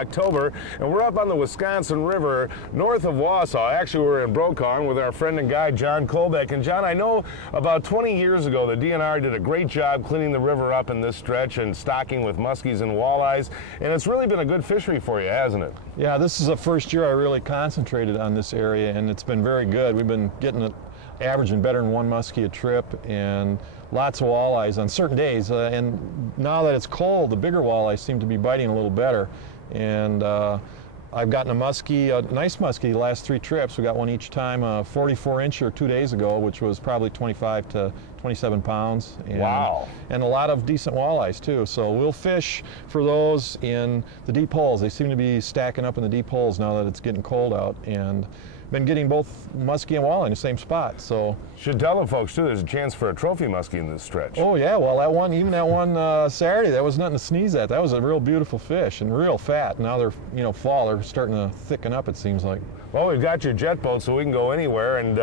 October, and we're up on the Wisconsin River north of Wausau. Actually, we're in Brokong with our friend and guide John Kolbeck. And John, I know about 20 years ago the DNR did a great job cleaning the river up in this stretch and stocking with muskies and walleyes, and it's really been a good fishery for you, hasn't it? Yeah, this is the first year I really concentrated on this area, and it's been very good. We've been getting it averaging better than one muskie a trip and lots of walleyes on certain days. And now that it's cold, the bigger walleyes seem to be biting a little better. And I've gotten a muskie, a nice muskie, the last 3 trips. We got one each time, a 44-incher 2 days ago, which was probably 25 to 27 pounds. And, wow. And a lot of decent walleyes, too. So we'll fish for those in the deep holes. They seem to be stacking up in the deep holes now that it's getting cold out. And been getting both muskie and walleye in the same spot. So should tell the folks, too, there's a chance for a trophy muskie in this stretch. Oh, yeah. Well, that one, even that one Saturday, that was nothing to sneeze at. That was a real beautiful fish and real fat. Now they're, fall, they're starting to thicken up, it seems like. Well, we've got your jet boat, so we can go anywhere, and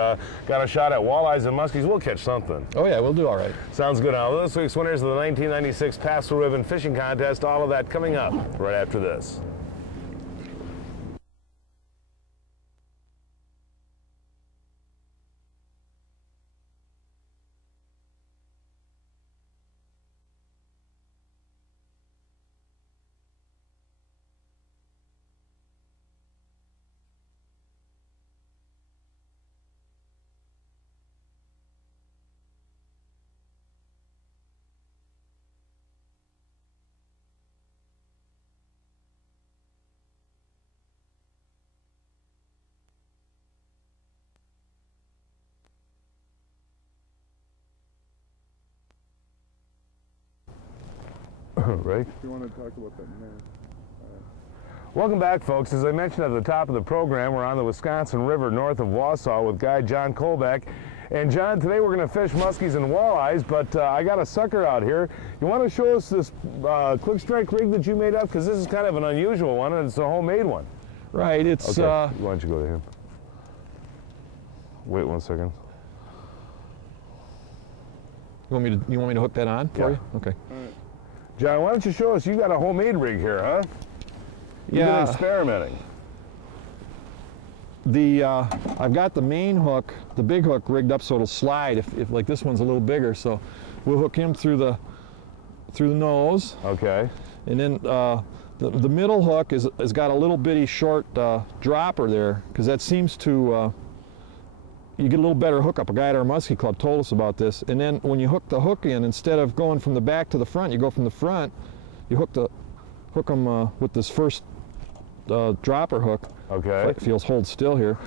got a shot at walleyes and muskies. We'll catch something. Oh, yeah, we'll do all right. Sounds good. Now, this week's winners of the 1996 Pass the Ribbon Fishing Contest, all of that coming up right after this. Right. If you want to talk about that now. Welcome back, folks. As I mentioned at the top of the program, we're on the Wisconsin River north of Wausau with guide John Kolbeck. And John, today we're going to fish muskies and walleyes, but I got a sucker out here. You want to show us this quick strike rig that you made up? Because this is kind of an unusual one, and it's a homemade one. Right. It's. Okay. Why don't you go to him? Wait 1 second. You want me to hook that on for you? Okay. All right. John, why don't you show us? You got a homemade rig here, huh? You've been experimenting. I've got the main hook, the big hook, rigged up so it'll slide if like this one's a little bigger. So we'll hook him through the nose. Okay. And then the middle hook has got a little bitty short dropper there, because that seems to you get a little better hookup. A guy at our muskie club told us about this. And then when you hook the hook in, instead of going from the back to the front, you go from the front. You hook them with this first dropper hook. Okay. Like feels hold still here.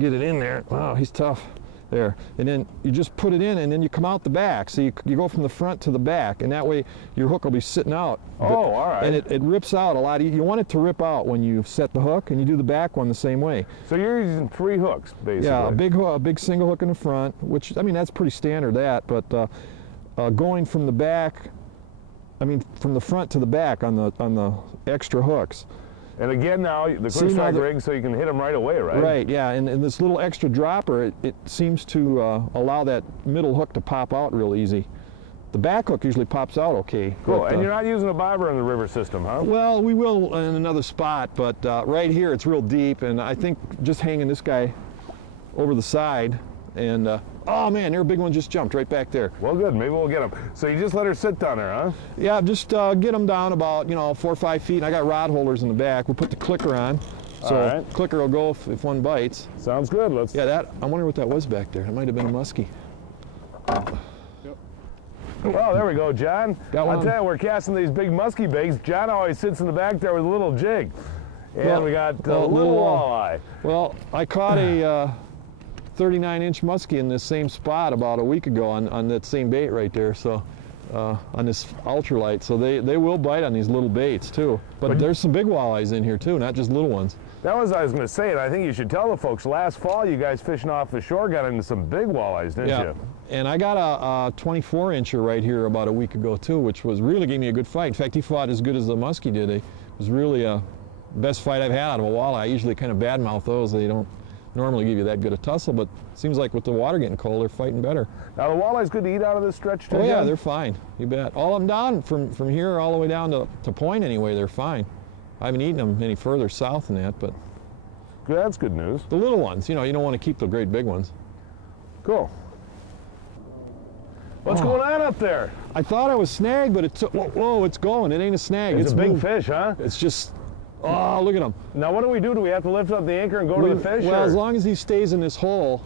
Get it in there. Wow, he's tough. There. And then you just put it in, and then you come out the back. So you go from the front to the back, and that way your hook will be sitting out. Oh, all right. And it rips out a lot. You want it to rip out when you set the hook, and you do the back one the same way. So you're using 3 hooks, basically. Yeah, a big single hook in the front, which, I mean, that's pretty standard, that. But going from the back, from the front to the back on the extra hooks. And again now, the quick strike rig, so you can hit them right away, right? Right, yeah, and this little extra dropper, it seems to allow that middle hook to pop out real easy. The back hook usually pops out okay. Cool, but, and you're not using a bobber in the river system, huh? Well, we will in another spot, but right here it's real deep, and I think just hanging this guy over the side, and oh man, there a big one just jumped right back there. Well, good, maybe we'll get him. So you just let her sit down there, huh? Yeah, just get them down about 4 or 5 feet. And I got rod holders in the back. We'll put the clicker on, so clicker will go if one bites. Sounds good. Let's. Yeah, I wonder what that was back there. It might have been a muskie. Yep. Well, there we go, John. Got one. I'll tell you, we're casting these big muskie baits. John always sits in the back there with a little jig, and we got a little walleye. Well, I caught a 39-inch muskie in this same spot about a week ago on that same bait right there, so on this ultralight. So they will bite on these little baits too. But there's some big walleyes in here too, not just little ones. That was what I was going to say, and I think you should tell the folks, last fall you guys fishing off the shore got into some big walleyes, didn't you? And I got a 24-incher right here about a week ago too, which was really gave me a good fight. In fact, he fought as good as the muskie did. It was really a best fight I've had out of a walleye. I usually kind of badmouth those. They don't normally give you that good a tussle, but it seems like with the water getting cold, they're fighting better. Now, the walleye's good to eat out of this stretch, too? Oh, yeah, they're fine. You bet. All of them down from here all the way down to Point, anyway, they're fine. I haven't eaten them any further south than that, but That's good news. the little ones, you know, you don't want to keep the great big ones. Cool. What's going on up there? I thought I was snagged, but it's whoa, it's going. It ain't a snag. It's a big moved. fish, huh? It's just, oh, look at him. Now what do we do? Do we have to lift up the anchor and go to the fish? Well, or? as long as he stays in this hole,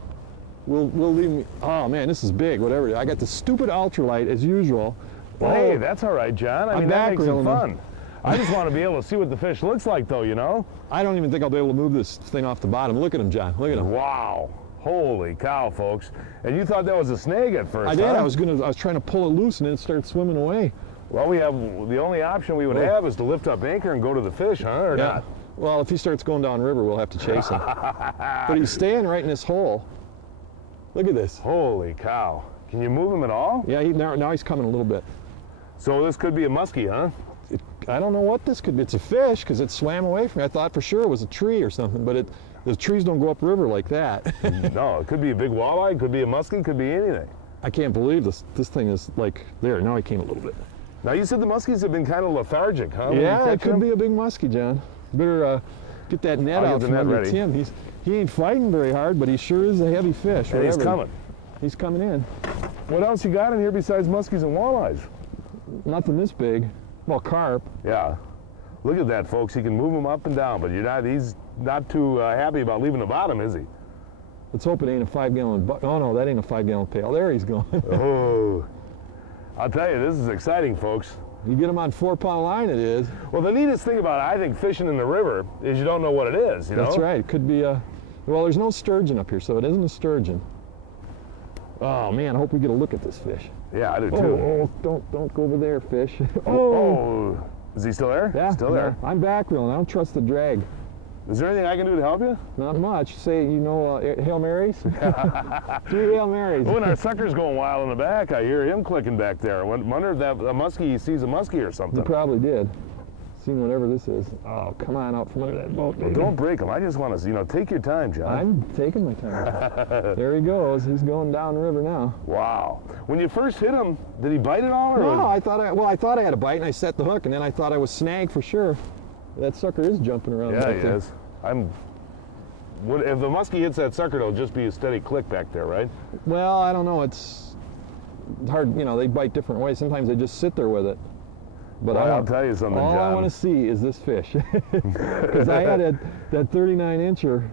we'll leave him. Oh man, this is big. Whatever. I got the stupid ultralight as usual. Hey, Oh, that's all right, John. I I'm mean, that makes it back-reeling fun. I just want to be able to see what the fish looks like, though, you know? I don't even think I'll be able to move this thing off the bottom. Look at him, John. Look at him. Wow. Holy cow, folks. And you thought that was a snag at first, I did. huh? I was trying to pull it loose and then it started swimming away. Well, we have, the only option we would have is to lift up anchor and go to the fish, huh, or not? Well, if he starts going down river, we'll have to chase him. But he's staying right in this hole. Look at this. Holy cow. Can you move him at all? Yeah, now he's coming a little bit. So this could be a muskie, huh? I don't know what this could be. It's a fish because it swam away from me. I thought for sure it was a tree or something, but the trees don't go up river like that. No, it could be a big walleye, it could be a muskie, it could be anything. I can't believe this thing is like there. Now he came a little bit. Now you said the muskies have been kind of lethargic, huh? when you Yeah, catch it could them? be a big muskie, John. Better get that net I'll out get the from net under ready. Tim. He ain't fighting very hard, but he sure is a heavy fish. And he's whatever. coming. He's coming in. What else you got in here besides muskies and walleyes? Nothing this big. Well, carp. Yeah. Look at that, folks. He can move them up and down, but he's not too happy about leaving the bottom, is he? Let's hope it ain't a 5-gallon bucket. Oh no, that ain't a 5-gallon pail. There he's going. Oh, I'll tell you, this is exciting, folks. You get him on 4-pound line, it is. Well, the neatest thing about, I think, fishing in the river is you don't know what it is, you know? That's right. It could be a. Well, there's no sturgeon up here, so it isn't a sturgeon. Oh man, I hope we get a look at this fish. Yeah, I do too. Oh, don't go over there, fish. Oh, is he still there? Yeah, Still there. I'm back reeling. I don't trust the drag. Is there anything I can do to help you? Not much. Say, Hail Marys? 3 Hail Marys. When our sucker's going wild in the back, I hear him clicking back there. I wonder if that a muskie sees a muskie or He something. probably did. Seen whatever this is. Oh, come on out from under that boat, Well, baby. don't break him. I just want to, take your time, John. I'm taking my time. There he goes. He's going down river now. Wow. When you first hit him, did he bite at all? Or No, I thought I had a bite and I set the hook and then I thought I was snagged for sure. That sucker is jumping around. Yeah, back he there. is. If the muskie hits that sucker, it'll just be a steady click back there, right? Well, I don't know. It's hard. They bite different ways. Sometimes they just sit there with it. But Well, I'll tell you something, all John. I want to see is this fish. Because I had that 39-incher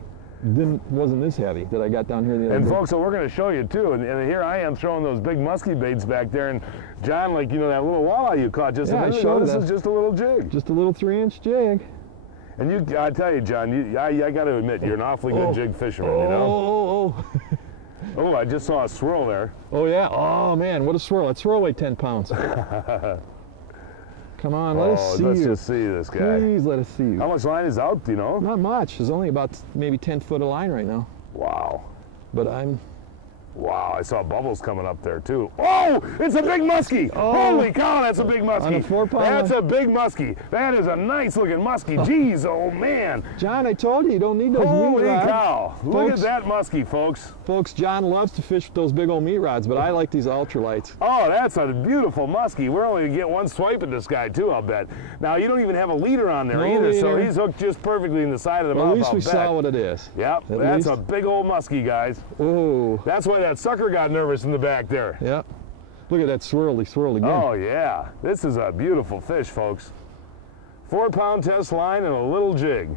wasn't this heavy that I got down here the other And day. folks, so we're going to show you too. And here I am throwing those big musky baits back there. And John, that little walleye you caught just a Yeah, I minute showed ago, this that. is just a little jig. Just a little 3-inch jig. And I tell you, John, I got to admit, you're an awfully good jig fisherman, you know? Oh. Oh, I just saw a swirl there. Oh, yeah. Oh, man, what a swirl. That swirl weighed 10 pounds. Come on, let us see let's you. just see this guy. Please let us see you. How much line is out, do you know? Not much. There's only about maybe 10 foot of line right now. Wow. But Wow, I saw bubbles coming up there too. Oh, it's a big muskie! Oh. Holy cow, that's a big muskie. On a 4-pound That's line. a big muskie. That is a nice looking muskie. Jeez, oh man. John, I told you don't need those meat Holy rods. cow. Look at Folks. that muskie, folks. Folks, John loves to fish with those big old meat rods, but I like these ultralights. Oh, that's a beautiful muskie. We're only going to get one swipe at this guy too, I'll bet. Now, you don't even have a leader on there No either, so leader. he's hooked just perfectly in the side of the Well, mouth, at least I'll we bet. saw what it is. Yep, At that's least. a big old muskie, guys. Oh, That's why that sucker got nervous in the back there. yeah. Look at that swirl again. Oh yeah, this is a beautiful fish, folks. 4-pound test line and a little jig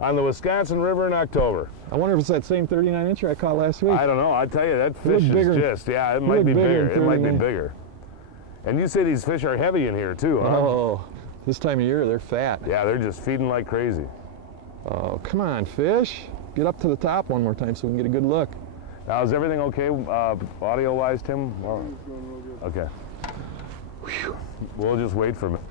on the Wisconsin River in October. I wonder if it's that same 39-incher I caught last week. I don't know, I tell you, that He looked fish is bigger. just, yeah, it He might be looked bigger bigger. than It might be 39. bigger. And you say these fish are heavy in here too, huh? Oh, this time of year they're fat. Yeah, they're just feeding like crazy. Oh, come on, fish. Get up to the top one more time so we can get a good look. Now, is everything okay audio-wise, Tim? Well, It's going real good. okay. Whew. We'll just wait for a minute.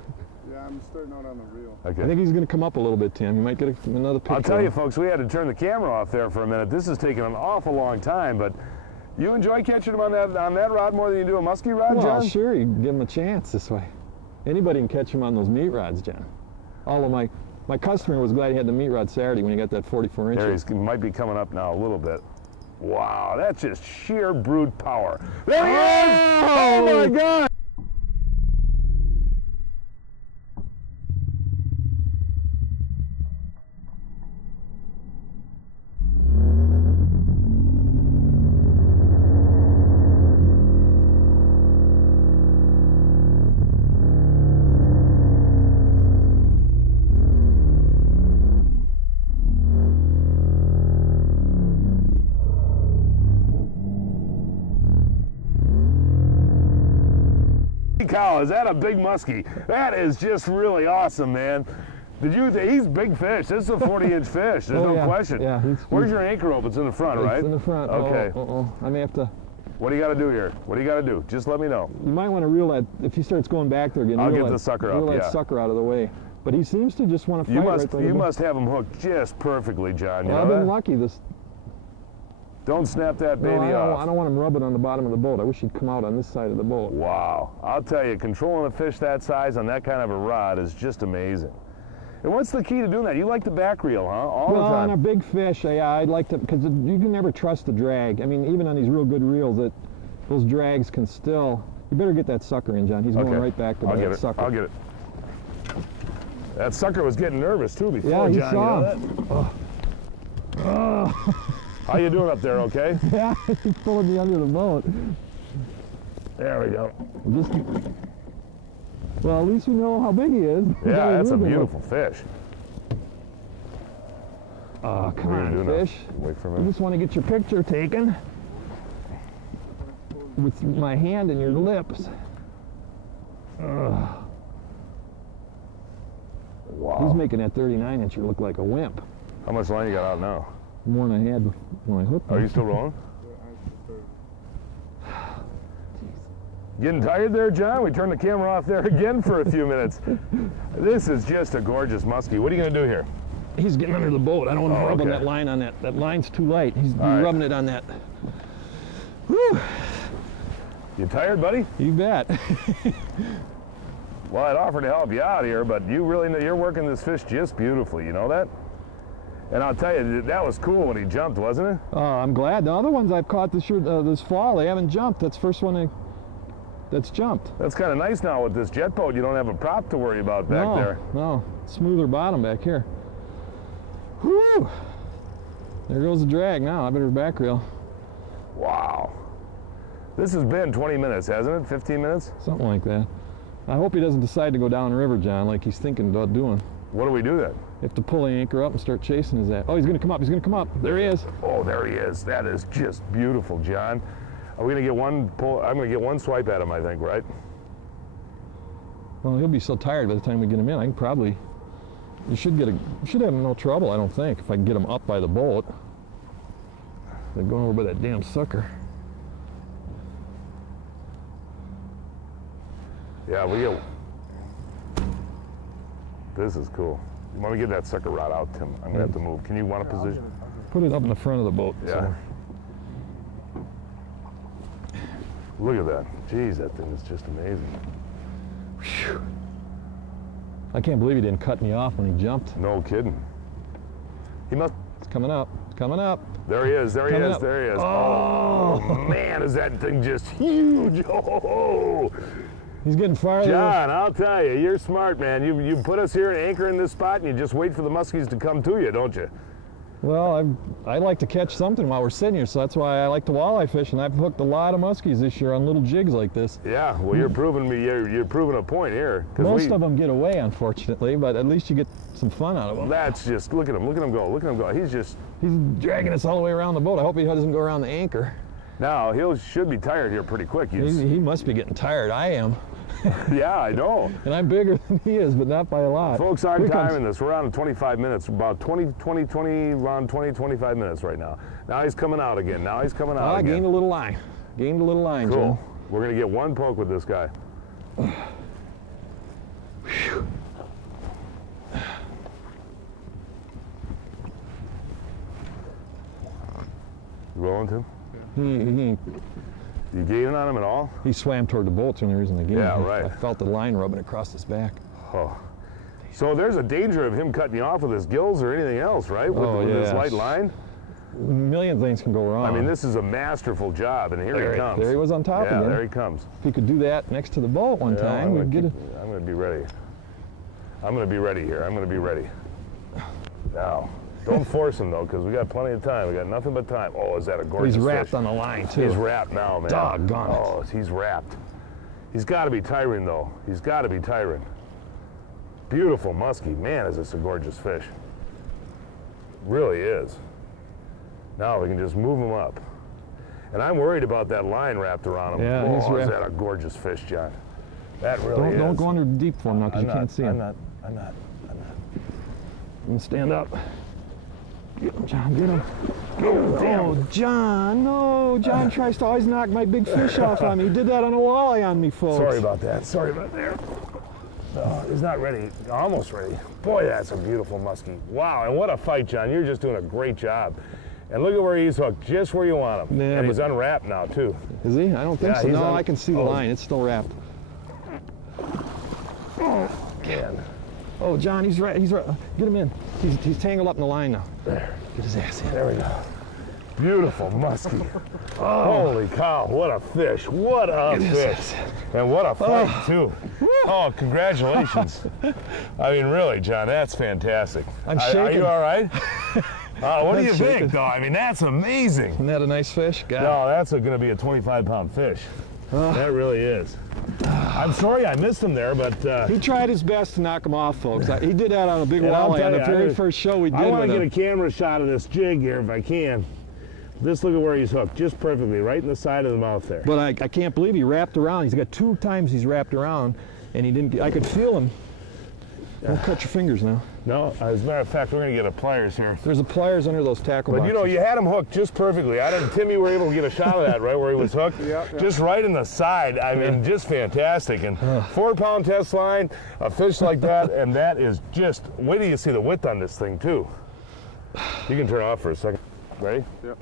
Yeah, I'm starting out on the reel. I Okay. think he's going to come up a little bit, Tim. You might get another picture. I'll tell you, of him. folks, we had to turn the camera off there for a minute. This has taken an awful long time, but you enjoy catching them on that rod more than you do a musky rod, Well, John? sure, you can give him a chance this way. Anybody can catch him on those meat rods, John. All of my customer was glad he had the meat rod Saturday when he got that 44-inch. There he might be coming up now a little bit. Wow, that's just sheer brute power. There he is! Oh my God! Holy cow, is that a big muskie? That is just really awesome, man. He's big fish. This is a 40-inch fish. There's no question. Yeah. Where's your anchor rope? It's in the front, right? It's in the front. Okay. I may have to. What do you got to do here? What do you got to do? Just let me know. You might want to reel that, if he starts going back there again, I'll get the sucker up, reel that sucker out of the way. But he seems to just want to fight You must have him hooked just perfectly, John. Well, I've been lucky. Don't snap that baby off. I don't want him rubbing on the bottom of the boat. I wish he'd come out on this side of the boat. Wow. I'll tell you, controlling a fish that size on that kind of a rod is just amazing. And what's the key to doing that? You like the back reel, huh? All the time. Well, on a big fish, yeah, I'd like to, because you can never trust the drag. I mean, even on these real good reels, those drags can still. You better get that sucker in, John. He's going right back to that sucker. I'll get it. That sucker was getting nervous too before, yeah, John. Saw. You know that? How you doing up there? Okay? Yeah, he's pulling me under the boat. There we go. Well, at least we know how big he is. Yeah, that's a beautiful fish. Oh, come on, fish. Wait for a I minute. just want to get your picture taken with my hand in your lips. Wow. He's making that 39-incher look like a wimp. How much line you got out now? More than I had when I hooked him. Are you still rolling? Getting tired there, John? We turned the camera off there again for a few minutes. This is just a gorgeous muskie. What are you going to do here? He's getting under the boat. I don't want him rubbing that line on that. That line's too light. He's rubbing it on that. Whew. You tired, buddy? You bet. Well, I'd offer to help you out here, but you really know you're working this fish just beautifully. You know that? And I'll tell you, that was cool when he jumped, wasn't it? Oh, I'm glad. The other ones I've caught this fall, they haven't jumped. That's the first one that's jumped. That's kind of nice now with this jet boat. You don't have a prop to worry about back there. No, smoother bottom back here. Whew! There goes the drag now. I better back reel. Wow. This has been 20 minutes, hasn't it? 15 minutes? Something like that. I hope he doesn't decide to go down the river, John, like he's thinking about doing. What do we do then? You have to pull the anchor up and start chasing his ass. Oh, he's going to come up. He's going to come up. There he is. Oh, there he is. That is just beautiful, John. Are we going to get one pull? I'm going to get one swipe at him, I think, right? Well, he'll be so tired by the time we get him in. I can probably. You should have no trouble, I don't think, if I can get him up by the boat. They're going over by that damn sucker. Yeah, we get. This is cool. You want to get that sucker rod out, Tim? I'm going to have to move. Can you want a position? Put it up in the front of the boat. Yeah. So. Look at that. Jeez, that thing is just amazing. Whew. I can't believe he didn't cut me off when he jumped. No kidding. He must. It's coming up. It's coming up. There he is. There he is. Up. There he is. Oh, man, is that thing just huge? Oh. He's getting farther. John, I'll tell you, you're smart, man. You put us here and anchor in this spot, and you just wait for the muskies to come to you, don't you? Well, I like to catch something while we're sitting here, so that's why I like to walleye fish, and I've hooked a lot of muskies this year on little jigs like this. Yeah, well, you're proving a point here. Most of them get away, unfortunately, but at least you get some fun out of them. That's just, look at him go, look at him go. He's dragging us all the way around the boat. I hope he doesn't go around the anchor. Now, should be tired here pretty quick. He must be getting tired. I am. Yeah, I know. And I'm bigger than he is, but not by a lot. Folks aren't timing this. We're on 25 minutes, about 25 minutes right now. Now he's coming out again. Now he's coming out again. I gained a little line. Gained a little line, cool. Joe. We're going to get one poke with this guy. You rolling, Tim? You gaining on him at all? He swam toward the boat. That's the only reason I gained. Yeah, right. I felt the line rubbing across his back. Oh. So there's a danger of him cutting you off with his gills or anything else, right? With this light line? A million things can go wrong. I mean, this is a masterful job, and here he comes. There he was on top again. Yeah, there he comes. If he could do that next to the boat one time, we'd get it. I'm going to be ready. I'm going to be ready here. I'm going to be ready. Now, don't force him, though, because we got plenty of time. We got nothing but time. Oh, is that a gorgeous He's wrapped fish. on the line, too. He's wrapped now, man. Doggone it. Oh, he's wrapped. He's got to be tiring, though. He's got to be tiring. Beautiful muskie. Man, is this a gorgeous fish. Really is. Now we can just move him up. And I'm worried about that line wrapped around him. Yeah, oh, he's wrapped. Is that a gorgeous fish, John? That really is. Don't go under deep for him now because you can't see him. I'm not. I'm gonna stand up. Get him, John, get him. Oh, John, no. John tries to always knock my big fish off on me. He did that on a walleye on me, folks. Sorry about that. Sorry about that. Oh, he's not ready. Almost ready. Boy, that's a beautiful muskie. Wow, and what a fight, John. You're just doing a great job. And look at where he's hooked, just where you want him. Yeah, and he's unwrapped now, too. Is he? I don't think so. No, I can see the Oh. line. It's still wrapped. Oh, man. Oh, John, he's right. He's right. Get him in. He's tangled up in the line now. There. Get his ass in. There we go. Beautiful muskie. Oh. Holy cow, what a fish. What a fish. And what a fight, too. Oh, congratulations. I mean, really, John, that's fantastic. I'm shaking. Are you all right? What do you I'm think, shaking. though? I mean, that's amazing. Isn't that a nice fish? God. No, that's going to be a 25-pound fish. That really is. I'm sorry I missed him there, but... He tried his best to knock him off, folks. He did that on a big And I'll walleye tell on the you, very first show we did I want with to get him. a camera shot of this jig here if I can. Just look at where he's hooked, just perfectly, right in the side of the mouth there. But I can't believe he wrapped around. He's got 2 times he's wrapped around, and he didn't. I could feel him. Don't cut your fingers now. No, as a matter of fact, we're going to get a pliers here. There's a pliers under those tackle But boxes. you know, you had him hooked just perfectly. I didn't. Timmy were able to get a shot of that right where he was hooked. Yep. Just right in the side. I mean, just fantastic. And 4-pound test line, a fish like that, and that is just. Wait till you see the width on this thing too. You can turn it off for a second. Ready? Yep.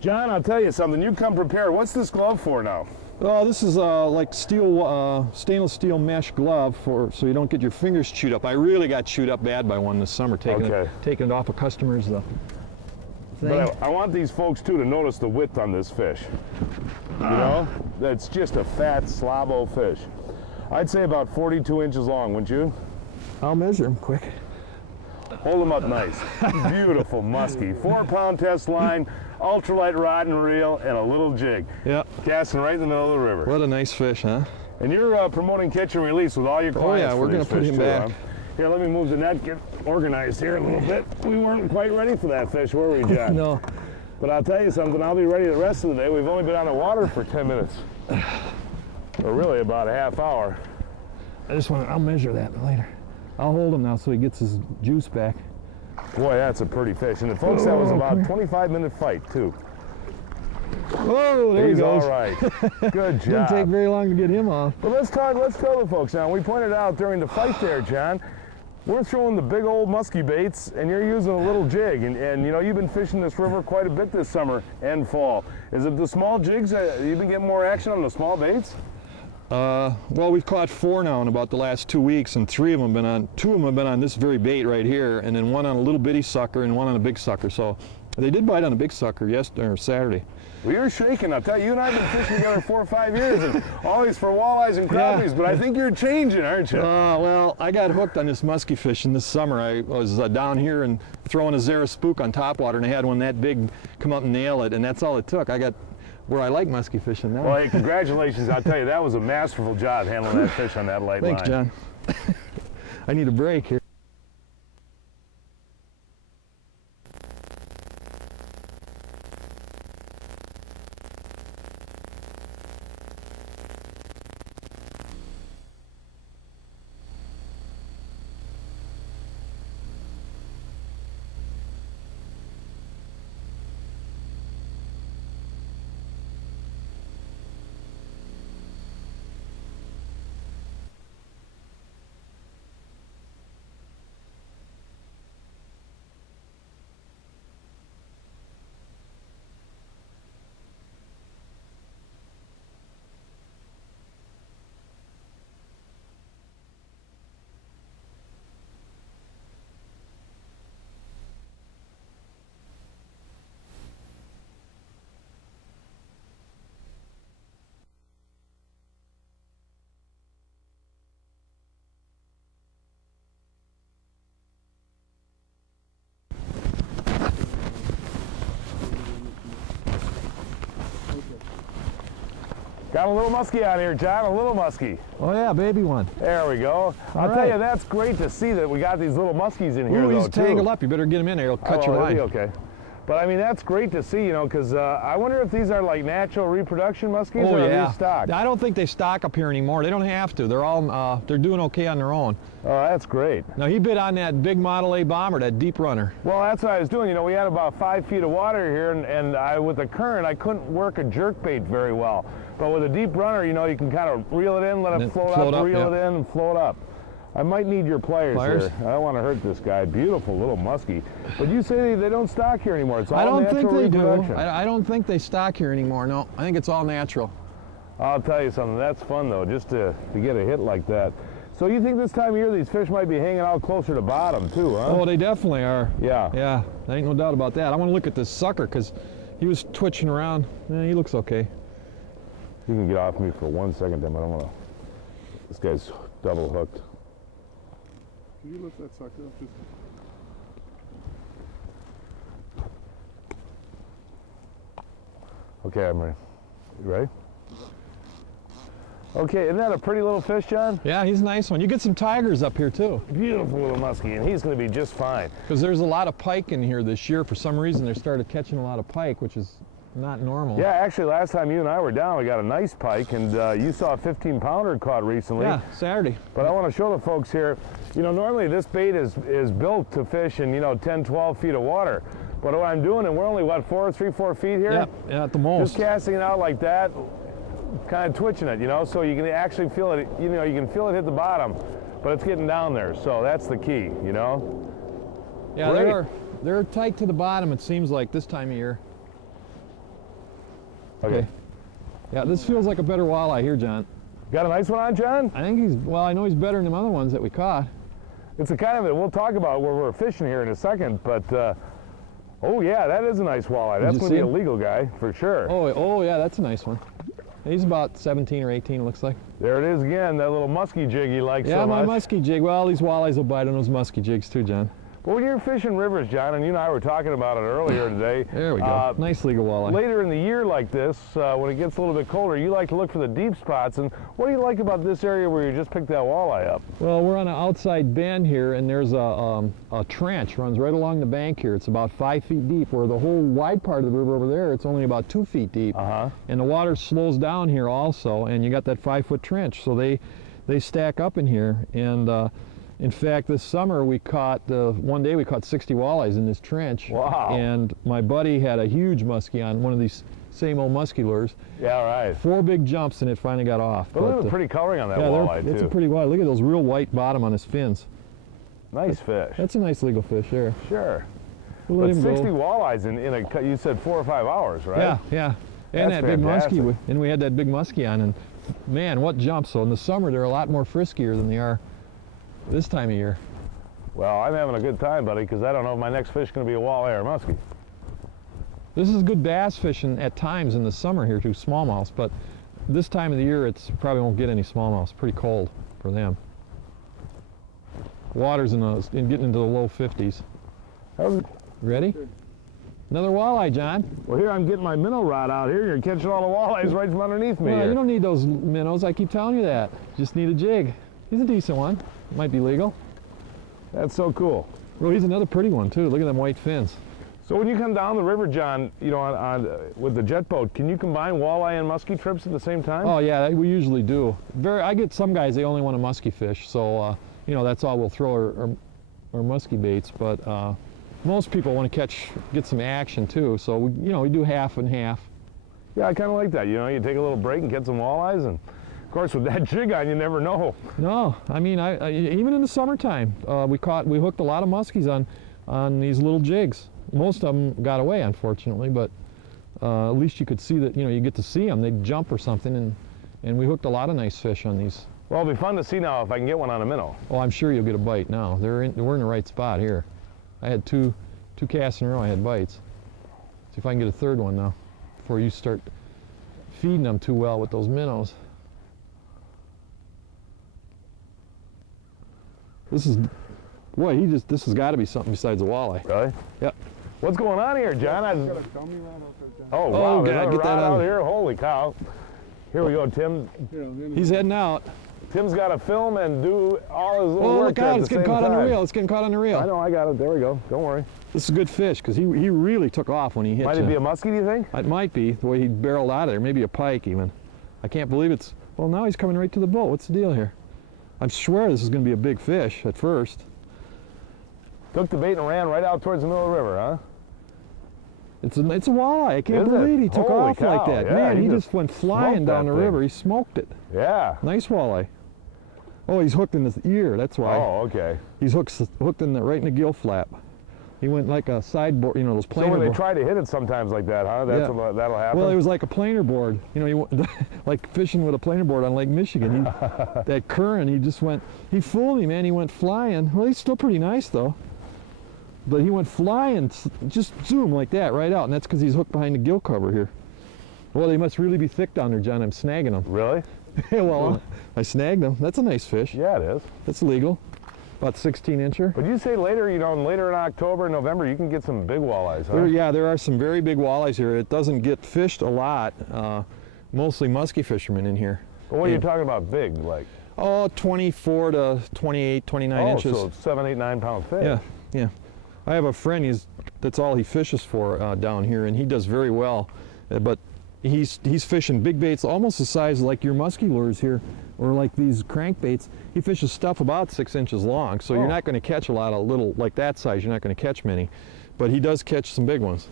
John, I'll tell you something. You come prepared. What's this glove for now? Oh, this is like stainless steel mesh glove so you don't get your fingers chewed up. I really got chewed up bad by one this summer, taking it off a customer's thing. But I want these folks too to notice the width on this fish. You know, that's just a fat slabo fish. I'd say about 42 inches long, wouldn't you? I'll measure him quick. Hold him up nice. Beautiful muskie. 4-pound test line, ultralight rod and reel, and a little jig. Yep. Casting right in the middle of the river. What a nice fish, huh? And you're promoting catch and release with all your clients. Oh yeah, we're going to put him back. Here, let me move the net, get organized here a little bit. We weren't quite ready for that fish, were we, John? No. But I'll tell you something, I'll be ready the rest of the day. We've only been on the water for 10 minutes. Or really about a half hour. I'll measure that later. I'll hold him now so he gets his juice back. Boy, that's a pretty fish. And folks, that was about a 25-minute fight, too. Oh, there he goes. He's all right. Good job. Didn't take very long to get him off. But let's tell the folks now. We pointed out during the fight there, John, we're throwing the big old musky baits, and you're using a little jig. And you know, you've been fishing this river quite a bit this summer and fall. Is it the small jigs? You've been getting more action on the small baits? Well, we've caught 4 now in about the last 2 weeks, and 2 of them have been on this very bait right here, and then 1 on a little bitty sucker and 1 on a big sucker. So they did bite on a big sucker Saturday. Well, you're shaking. I'll tell you, you and I have been fishing together 4 or 5 years, and always for walleyes and crappies, but I think you're changing, aren't you? Well, I got hooked on this musky fishing this summer. I was down here and throwing a Zara spook on topwater, and I had one that big come up and nail it, and that's all it took. I got where I like musky fishing now. Well, hey, congratulations. I'll tell you, that was a masterful job handling that fish on that light line. Thanks, John. I need a break here. Got a little musky out here, John, a little musky. Oh yeah, baby one. There we go. I'll tell you, that's great to see that we got these little muskies in here, Ooh, though, he's tangled up. You better get him in there. He'll cut your line. He'll be okay. But I mean, that's great to see, you know, because I wonder if these are like natural reproduction muskies or are these stock? I don't think they stock up here anymore. They don't have to. They're all they're doing okay on their own. Oh, that's great. Now he bid on that big Model A bomber, that deep runner. Well, that's what I was doing. You know, we had about 5 feet of water here, and with the current, I couldn't work a jerk bait very well. But with a deep runner, you know, you can kind of reel it in, let it float up, reel it in, and float up. I might need your pliers here. I don't want to hurt this guy. Beautiful little muskie. But you say they don't stock here anymore. It's all natural reproduction. I don't think they stock here anymore. No, I think it's all natural. I'll tell you something. That's fun though, just to get a hit like that. So you think this time of year these fish might be hanging out closer to bottom too, huh? Oh, they definitely are. Yeah. Yeah, there ain't no doubt about that. I want to look at this sucker because he was twitching around. Yeah, he looks okay. You can get off me for 1 second, Tim. I don't want to. This guy's double hooked. Can you lift that sucker up just... Okay, I'm ready. You ready? Okay, isn't that a pretty little fish, John? Yeah, he's a nice one. You get some tigers up here too. Beautiful little muskie, and he's going to be just fine. Because there's a lot of pike in here this year. For some reason, they started catching a lot of pike, which is not normal. Yeah, actually, last time you and I were down, we got a nice pike, and you saw a 15-pounder caught recently. Yeah, Saturday. But I want to show the folks here, you know, normally this bait is built to fish in, you know, 10, 12 feet of water. But what I'm doing, and we're only, what, 3, 4 feet here? Yeah, at the most. Just casting it out like that, kind of twitching it, you know, so you can actually feel it, you know, you can feel it hit the bottom, but it's getting down there, so that's the key, you know? Yeah, they're tight to the bottom, it seems like, this time of year. Okay. Yeah, this feels like a better walleye here, John. Got a nice one on, John? I think he's, well, I know he's better than the other ones that we caught. It's a kind of, we'll talk about where we're fishing here in a second, but, oh yeah, that is a nice walleye. That's going to be a legal guy, for sure. Oh yeah, that's a nice one. He's about 17 or 18, looks like. There it is again, that little musky jig you like so much. Yeah, my musky jig. Well, these walleyes will bite on those musky jigs too, John. Well, when you're fishing rivers, John, and you and I were talking about it earlier today. There we go. Nice legal walleye. Later in the year like this, when it gets a little bit colder, you like to look for the deep spots. And what do you like about this area where you just picked that walleye up? Well, we're on an outside bend here, and there's a trench runs right along the bank here. It's about 5 feet deep, where the whole wide part of the river over there, it's only about 2 feet deep. And the water slows down here also, and you got that 5-foot trench. So they stack up in here. And in fact, this summer we caught, one day we caught 60 walleyes in this trench. Wow. And my buddy had a huge muskie on one of these same old musky lures. Yeah, right. 4 big jumps and it finally got off. But look at the pretty coloring on that walleye, too. It's a pretty walleye. Look at those real white bottom on his fins. Nice fish. That's a nice legal fish there. Sure. We'll but 60 walleyes in a, you said 4 or 5 hours, right? Yeah, yeah. And that's that big fantastic. muskie, and we had that big muskie on, and man, what jumps. So in the summer, they're a lot more friskier than they are this time of year. Well, I'm having a good time, buddy, because I don't know if my next fish is going to be a walleye or a muskie. This is good bass fishing at times in the summer here too, smallmouths, but this time of the year it's probably won't get any smallmouths. It's pretty cold for them. Water's getting into the low 50s. Ready? Another walleye, John. Well, here I'm getting my minnow rod out here. You're catching all the walleyes right from underneath me. Well, here. you don't need those minnows. I keep telling you that. Just need a jig. He's a decent one. Might be legal. That's so cool. Well, he's another pretty one too. Look at them white fins. So when you come down the river, John, you know, with the jet boat, can you combine walleye and muskie trips at the same time? Oh yeah, we usually do. I get some guys, they only want a muskie fish, so you know, that's all we'll throw our muskie baits. But most people want to get some action too, so we do half and half. Yeah, I kind of like that. You know, you take a little break and get some walleyes, and of course with that jig on, you never know. No, I mean, even in the summertime, we hooked a lot of muskies on these little jigs. Most of them got away, unfortunately, but at least you could see that, you know, you get to see them. They'd jump or something, and we hooked a lot of nice fish on these. Well, it'll be fun to see now if I can get one on a minnow. Oh, I'm sure you'll get a bite now. We're in the right spot here. I had two casts in a row. I had bites. See if I can get a third one now before you start feeding them too well with those minnows. This has got to be something besides a walleye. Really? Yep. What's going on here, John? Oh, wow, God, get that out here. Holy cow. Here we go, Tim. He's heading out. Tim's got to film and do all his little Oh, work look there at out, the it's getting same caught on the time. reel. It's getting caught on the reel. I know, I got it. There we go. Don't worry. This is a good fish because he really took off when he hit Might you. it be a muskie, do you think? It might be, the way he barreled out of there. Maybe a pike even. I can't believe it's, well, now he's coming right to the boat. What's the deal here? I swear this is going to be a big fish at first. Took the bait and ran right out towards the middle of the river, huh? It's a walleye. I can't Is it? believe he took Holy off like cow, that. yeah, Man, he he just just went flying smoked down that the thing. river. He smoked it. Yeah. Nice walleye. Oh, he's hooked in his ear. That's why. Oh, okay. He's hooked in the right in the gill flap. He went like a sideboard, you know, those planer So when they board. try to hit it sometimes like that, huh? That's Yeah. what, that'll happen? Well, it was like a planer board. You know, like fishing with a planer board on Lake Michigan. That current, he just went, he fooled me, man. He went flying. Well, he's still pretty nice, though. But he went flying, just zoom like that, right out. And that's because he's hooked behind the gill cover here. Well, they must really be thick down there, John. I'm snagging them. Really? Well, I snagged them. That's a nice fish. Yeah, it is. That's legal. About 16-incher. But you say later, you know, later in October, November, you can get some big walleyes, huh? Yeah, there are some very big walleyes here. It doesn't get fished a lot. Mostly musky fishermen in here. But what are you talking about big, like? Oh, 24 to 28, 29 inches. Oh, so 7, 8, 9 pound fish. Yeah, yeah. I have a friend, that's all he fishes for down here, and he does very well. But he's fishing big baits almost the size like your musky lures here, or like these crankbaits. He fishes stuff about 6 inches long, so you're not going to catch a lot of little, like that size, you're not going to catch many. But he does catch some big ones.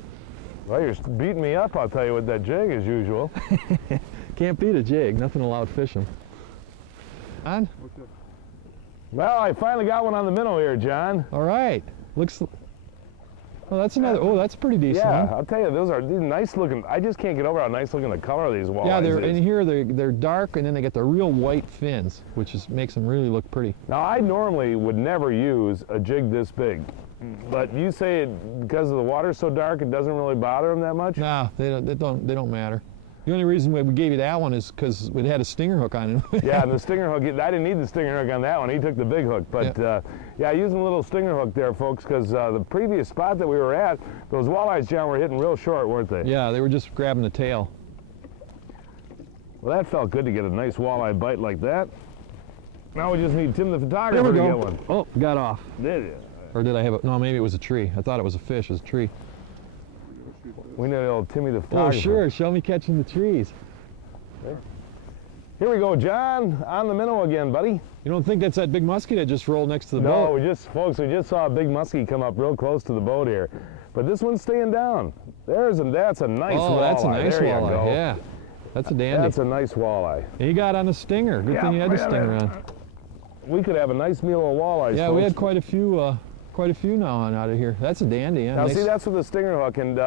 Well, you're beating me up, I'll tell you, with that jig as usual. Can't beat a jig, nothing allowed fishing. On? Okay. Well, I finally got one on the minnow here, John. All right. Looks, well, that's another, oh, that's pretty decent. Yeah, Huh? I'll tell you, these nice looking, I just can't get over how nice looking the color of these walleyes Yeah, they're is. in here. They're dark, and then they get the real white fins, which makes them really look pretty. Now, I normally would never use a jig this big, but you say because of the water's so dark, it doesn't really bother them that much? No, they don't matter. The only reason we gave you that one is because it had a stinger hook on it. Yeah, and the stinger hook, I didn't need the stinger hook on that one. He took the big hook. But yeah, using a little stinger hook there, folks, because the previous spot that we were at, those walleyes, John, were hitting real short, weren't they? Yeah, they were just grabbing the tail. Well, that felt good to get a nice walleye bite like that. Now we just need Tim the photographer There we to go. get one. Oh, got off. Did you? Or did I have it? No, maybe it was a tree. I thought it was a fish. It was a tree. We need old Timmy the Oh, photographer. sure. Show me catching the trees. Here we go, John, on the minnow again, buddy. You don't think that's that big muskie that just rolled next to the No, boat? folks, we just saw a big muskie come up real close to the boat here. But this one's staying down. That's a nice walleye. Oh, that's a nice there you walleye. go. Yeah, that's a dandy. That's a nice walleye. And he got on the stinger. Good thing you had the stinger on. We could have a nice meal of walleyes. Yeah, folks. we had quite a few now on out of here. That's a dandy. Yeah, Now nice. see, that's with the stinger hook, and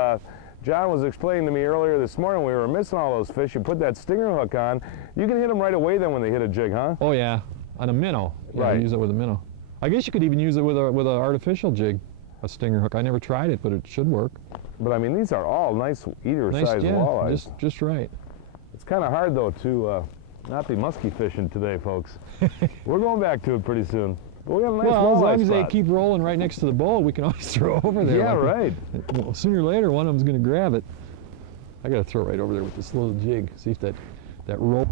John was explaining to me earlier this morning we were missing all those fish. You put that stinger hook on, you can hit them right away then when they hit a jig, huh? Oh yeah, on a minnow. Yeah, Right. Use it with a minnow. I guess you could even use it with an artificial jig, a stinger hook. I never tried it, but it should work. But I mean, these are all nice eater-sized yeah, walleyes. just right. It's kind of hard though to not be musky fishing today, folks. We're going back to it pretty soon. But we have a nice Well, walleye as long as spot. they keep rolling right next to the boat, we can always throw over there. Yeah, like right. Well, sooner or later, one of them's going to grab it. I got to throw right over there with this little jig. See if that roll.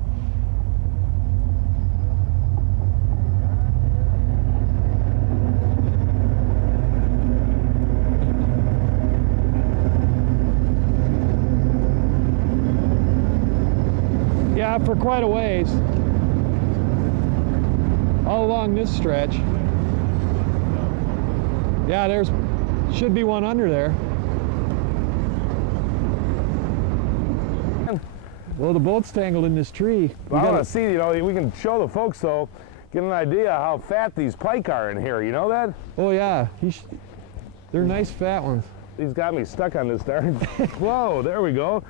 Yeah, for quite a ways. All along this stretch. Yeah, there's should be one under there. Well, the boat's tangled in this tree. Well, I want to see, you know, we can show the folks though, get an idea how fat these pike are in here. You know that? Oh yeah, they're nice fat ones. He's got me stuck on this darn. Whoa, there we go.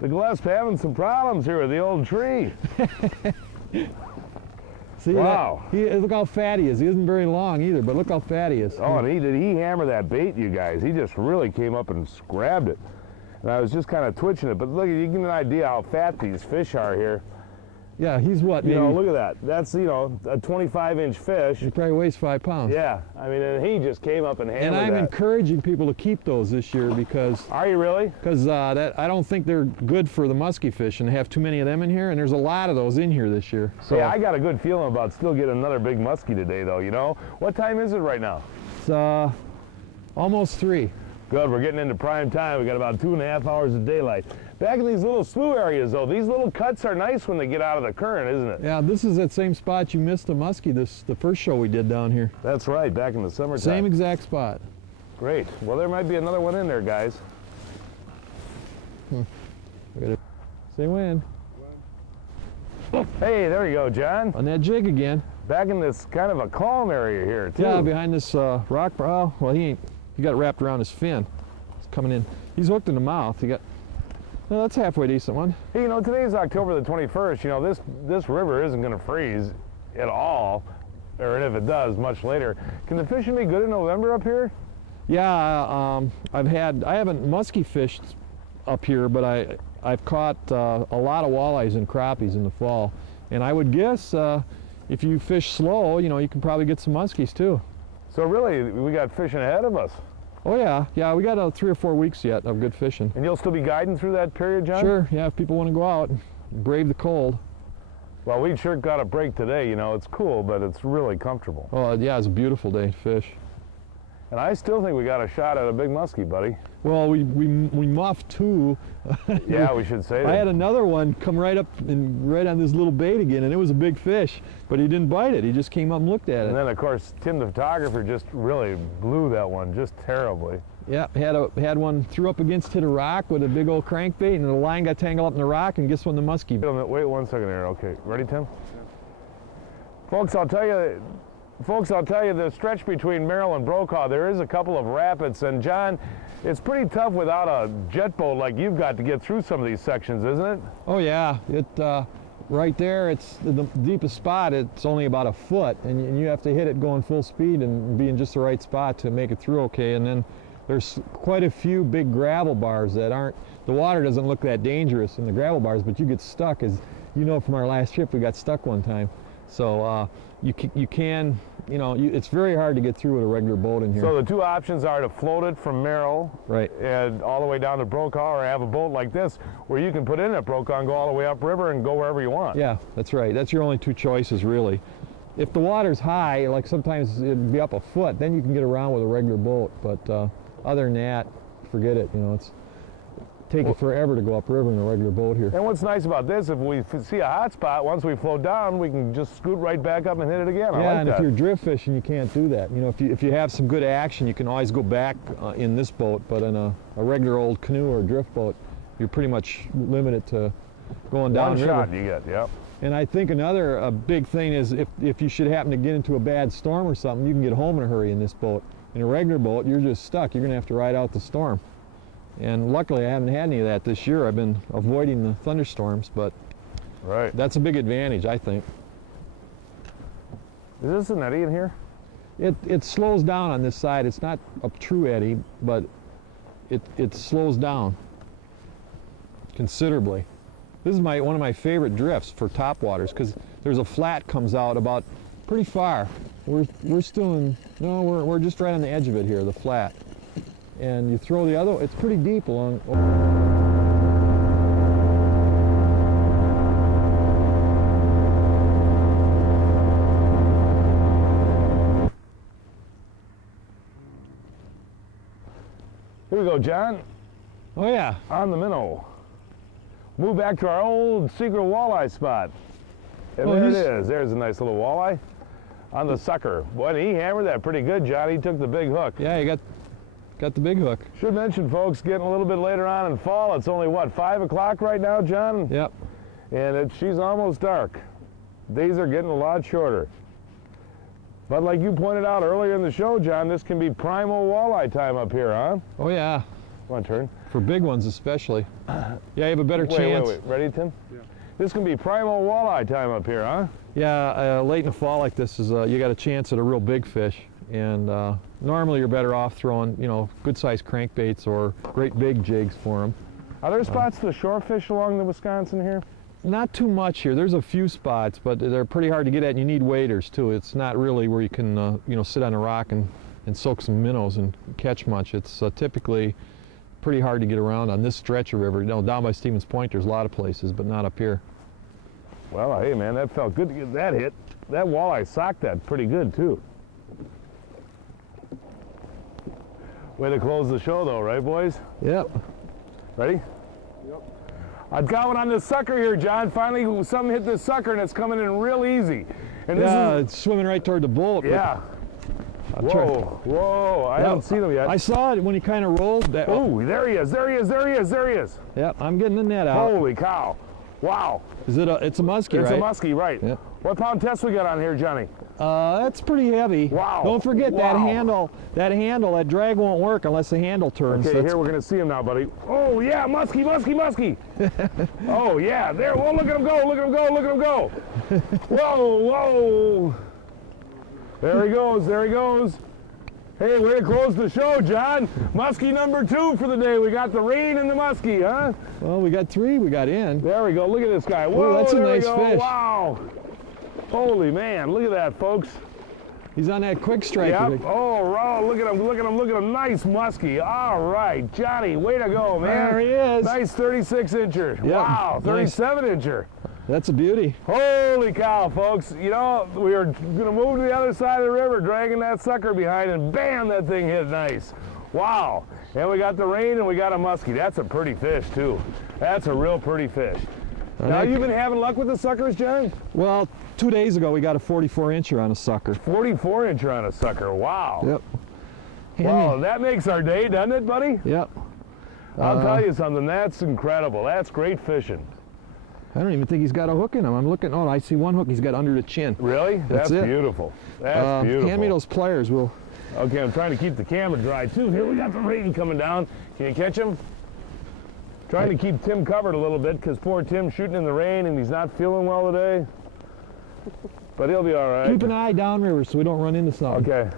The Gillespie having some problems here with the old tree. See, wow. Look how fat he is. He isn't very long either, but look how fat he is. Oh, and did he hammer that bait, you guys? He just really came up and grabbed it. And I was just kind of twitching it, but look, you get an idea how fat these fish are here. Yeah, he's what, You maybe? know, look at that. That's, you know, a 25-inch fish. He probably weighs 5 pounds. Yeah, I mean, and he just came up and hammered And I'm that. encouraging people to keep those this year because Are you really? that I don't think they're good for the musky fish and have too many of them in here, and there's a lot of those in here this year. So Yeah, I got a good feeling about still getting another big muskie today, though, you know? What time is it right now? it's almost 3. Good, we're getting into prime time. We got about 2.5 hours of daylight. Back in these little slough areas, though, these little cuts are nice when they get out of the current, isn't it? Yeah, this is that same spot you missed the muskie the first show we did down here. That's right, back in the summertime. Same exact spot. Great. Well, there might be another one in there, guys. Same wind. Hey, there you go, John. On that jig again. Back in this kind of a calm area here, too. Yeah, behind this rock. Oh, well, he got it wrapped around his fin. It's coming in. He's hooked in the mouth. Well, that's a halfway decent one. Hey, you know, today's October the 21st. You know, this river isn't going to freeze at all, or if it does, much later. Can the fishing be good in November up here? Yeah, I haven't musky fished up here, but I've caught a lot of walleyes and crappies in the fall. And I would guess if you fish slow, you know, you can probably get some muskies too. So really, we got fishing ahead of us. Oh yeah, we got 3 or 4 weeks yet of good fishing. And you'll still be guiding through that period, John? Sure, yeah, if people want to go out and brave the cold. Well, we sure got a break today, you know. It's cool, but it's really comfortable. Oh yeah, it's a beautiful day to fish. And I still think we got a shot at a big muskie, buddy. Well, we muffed 2. Yeah, we should say that. I had another one come right up and right on this little bait again, and it was a big fish, but he didn't bite it. He just came up and looked at it. And then, of course, Tim the photographer just really blew that one just terribly. Yeah, had one threw up against hit a rock with a big old crankbait, and the line got tangled up in the rock, and guess when the muskie. Wait 1 second here. Okay, ready, Tim? Folks, I'll tell you, the stretch between Merrill and Brokaw, there is a couple of rapids, and John, it's pretty tough without a jet boat like you've got to get through some of these sections, isn't it? Oh yeah, right there, it's the deepest spot. It's only about 1 foot, and you have to hit it going full speed and be in just the right spot to make it through okay. And then there's quite a few big gravel bars that aren't. The water doesn't look that dangerous in the gravel bars, but you get stuck, as you know from our last trip. We got stuck one time. So you can, you know, it's very hard to get through with a regular boat in here. So the 2 options are to float it from Merrill, right, and all the way down to Brokaw, or have a boat like this where you can put in at Brokaw and go all the way upriver and go wherever you want. Yeah, that's right. That's your only 2 choices, really. If the water's high, like sometimes it'd be up 1 foot, then you can get around with a regular boat. But other than that, forget it. You know, it's take it forever to go upriver in a regular boat here. And what's nice about this, if we see a hot spot, once we float down, we can just scoot right back up and hit it again. Yeah, I like and that. if you're drift fishing, you can't do that. You know, if you have some good action, you can always go back in this boat, but in a regular old canoe or drift boat, you're pretty much limited to going down One river. shot you get, yep. And I think another big thing is if you should happen to get into a bad storm or something, you can get home in a hurry in this boat. In a regular boat, you're just stuck. You're going to have to ride out the storm. And luckily, I haven't had any of that this year. I've been avoiding the thunderstorms, but right. That's a big advantage, I think. Is this an eddy in here? It slows down on this side. It's not a true eddy, but it slows down considerably. This is one of my favorite drifts for topwaters because there's a flat comes out about pretty far. We're still in, no, we're just right on the edge of it here, the flat. And you throw the other, it's pretty deep along. Here we go, John. Oh yeah. On the minnow. Move back to our old secret walleye spot. And there it is. There's a nice little walleye on the sucker. Boy, he hammered that pretty good, John. He took the big hook. Yeah, you got the big hook. Should mention, folks, getting a little bit later on in fall. It's only, what, 5 o'clock right now, John? Yep. And she's almost dark. Days are getting a lot shorter. But like you pointed out earlier in the show, John, this can be primal walleye time up here, huh? Oh yeah. Come on, turn. For big ones especially. Yeah, you have a better chance. Wait. Ready, Tim? Yeah. This can be primal walleye time up here, huh? Yeah, late in the fall like this is you got a chance at a real big fish. And normally you're better off throwing, you know, good-sized crankbaits or great big jigs for them. Are there spots to shore fish along the Wisconsin here? Not too much here. There's a few spots, but they're pretty hard to get at, and you need waders too. It's not really where you can, you know, sit on a rock and soak some minnows and catch much. It's typically pretty hard to get around on this stretch of river. You know, down by Stevens Point, there's a lot of places, but not up here. Well, hey man, that felt good to get that hit. That walleye socked that pretty good too. Way to close the show though, right boys? Yep. Ready? Yep. I've got one on this sucker here, John. Finally, something hit this sucker and it's coming in real easy. And this Yeah, is, it's swimming right toward the bolt. yeah. Whoa, whoa, I haven't seen him yet. I saw it when he kind of rolled. That, Oh, there he is, there he is, there he is, there he is. Yep, I'm getting the net out. Holy cow. Wow. Is it it's a muskie, It's right? a muskie, right. Yep. What pound test we got on here, Johnny? That's pretty heavy. Wow. Don't forget Wow. that drag won't work unless the handle turns. Okay, here we're gonna see him now, buddy. Oh yeah, muskie, muskie, muskie. Oh yeah, there. Well, look at him go, look at him go, look at him go. Whoa, whoa. There he goes, there he goes. Hey, way to close the show, John. Muskie number 2 for the day. We got the rain and the muskie, huh? Well, we got 3 we got in. There we go. Look at this guy. Whoa, that's a there nice we go. fish. Wow. Holy man, look at that, folks. He's on that quick strike. Yep. Oh, wow. Look at him. Look at him. Look at him. Nice muskie. All right, Johnny. Way to go, man. There he is. Nice 36-incher. Wow. Nice. 37-incher. That's a beauty. Holy cow, folks. You know, we were going to move to the other side of the river, dragging that sucker behind, and bam, that thing hit nice. Wow. And we got the rain and we got a muskie. That's a pretty fish, too. That's a real pretty fish. Now, you've been having luck with the suckers, John? Well, 2 days ago, we got a 44-incher on a sucker. 44-incher on a sucker. Wow. Yep. Wow, that makes our day, doesn't it, buddy? Yep. I'll tell you something. That's incredible. That's great fishing. I don't even think he's got a hook in him. I'm looking. Oh, I see one hook he's got under the chin. Really? That's it. Beautiful. That's beautiful. Hand me those pliers. We'll. Okay, I'm trying to keep the camera dry, too. Here we got the rain coming down. Can you catch him? Trying to keep Tim covered a little bit because poor Tim's shooting in the rain and he's not feeling well today. But he'll be all right. Keep an eye downriver so we don't run into something. Okay.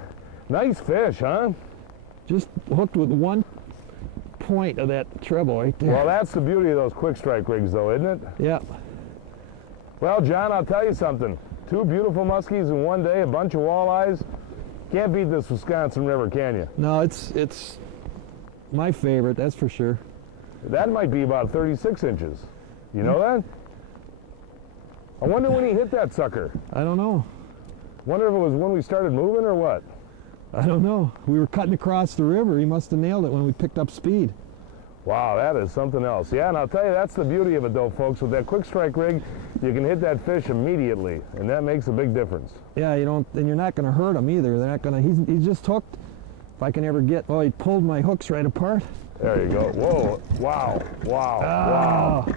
Nice fish, huh? Just hooked with one point of that treble right there. Well, that's the beauty of those quick strike rigs, though, isn't it? Yep. Well, John, I'll tell you something. 2 beautiful muskies in one day, a bunch of walleyes. Can't beat this Wisconsin River, can you? No, it's my favorite, that's for sure. That might be about 36 inches. You know that? I wonder when he hit that sucker. I don't know. Wonder if it was when we started moving or what? I don't know. We were cutting across the river. He must have nailed it when we picked up speed. Wow, that is something else. Yeah, and I'll tell you, that's the beauty of it though, folks. With that quick strike rig, you can hit that fish immediately, and that makes a big difference. Yeah, you don't, and you're not going to hurt him either. They're not going to, he's just hooked. If I can ever get, oh, he pulled my hooks right apart. There you go. Whoa, wow, wow, wow.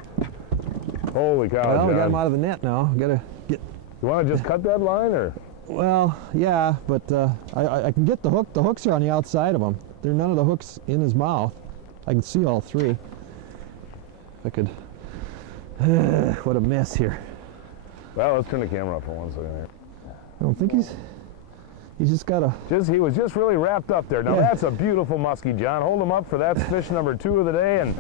Holy cow, Well, John. we got him out of the net now. Got to get, You want to just cut that line, or? well, yeah, but I can get the hook. The hooks are on the outside of him. There are none of the hooks in his mouth. I can see all 3. If I could, what a mess here. Well, let's turn the camera off for 1 second here. I don't think he's just got a, He was just really wrapped up there. Now Yeah. that's a beautiful muskie, John. Hold him up for that fish number 2 of the day, and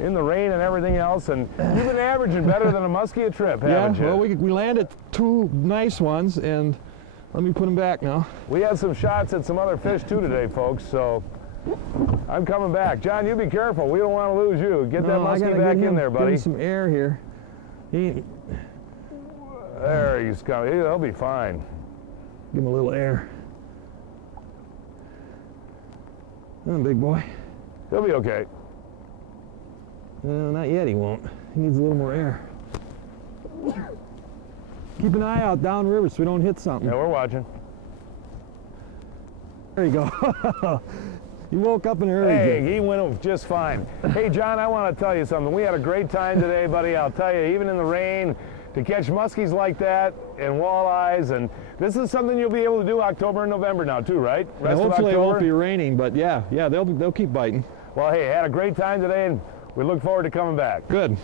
in the rain and everything else. And you've been averaging better than a muskie a trip, haven't you? well, we landed 2 nice ones, and let me put them back now. We had some shots at some other fish too today, folks, so I'm coming back. John, you be careful. We don't want to lose you. Get that No, I muskie gotta back give him- in there, give buddy. him some air here. There he's coming. He'll be fine. Give him a little air. Come on, big boy. He'll be okay. No, not yet, he won't. He needs a little more air. Keep an eye out downriver so we don't hit something. Yeah, we're watching. There you go. He woke up in a hurry. Hey, he went just fine. Hey, John, I want to tell you something. We had a great time today, buddy. I'll tell you, even in the rain, to catch muskies like that and walleyes, and this is something you'll be able to do October and November now too, right? Yeah, Rest of hopefully it won't October? be raining, but yeah, they'll keep biting. Well, hey, had a great time today, and we look forward to coming back. Good.